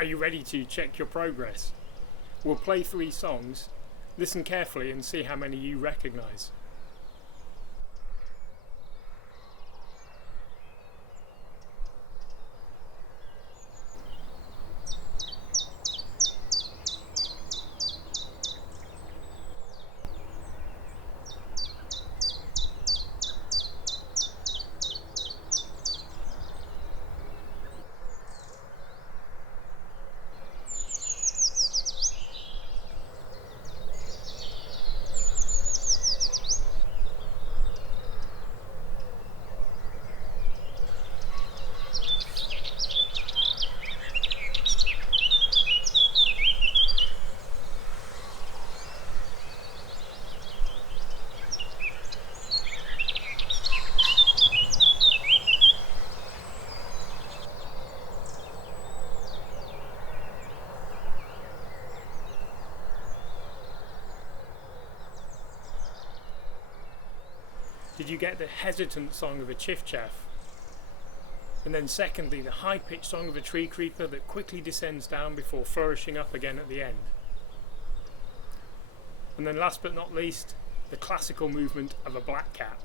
Are you ready to check your progress? We'll play 3 songs, listen carefully and see how many you recognise. Did you get the hesitant song of a chiff-chaff? And then secondly, the high-pitched song of a tree creeper that quickly descends down before flourishing up again at the end. And then last but not least, the classical movement of a black cat.